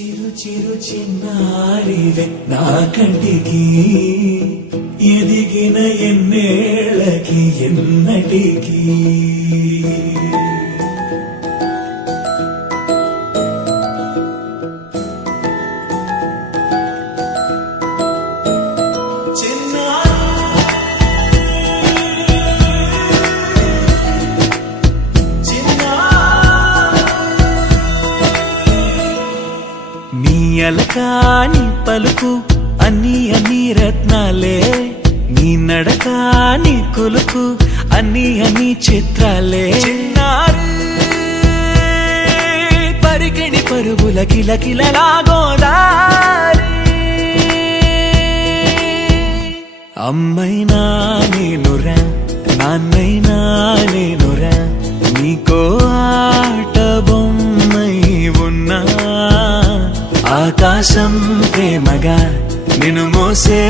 చిరు చిరు చిన్నారివే నా కంటికి ఎదిగిన ఎన్నేళ్ళకి ఎన్నటికి అలకాని పలుకు అన్ని అన్ని రత్నాలే నీ నడకాని కులుకు అన్ని అన్ని చిత్రాలే చిన్నారి పరికిణి పరుగుల కిలకిలలా గోదారి అమ్మైనా నేనురా నాన్నైనా నేనురా నీకో ఆట బొమ్మై ఉన్నా ఆకాశం ప్రేమగా నిన్ను మోసే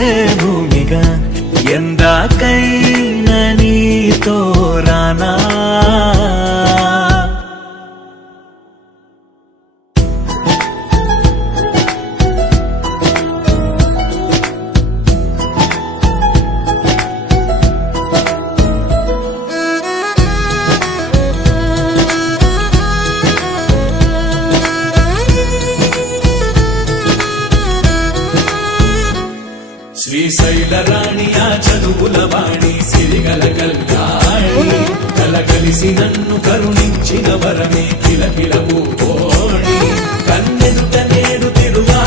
భూమిగా ఎందాకైనా నీతో రానా శ్రీశైల రాణి ఆ చదువుల వాణి సిరిగల కళ్యాణి కలగలిసి నన్ను కరుణించిన వరమే కిలకిలవు కోణి కన్నెదుట నేడు తిరుగా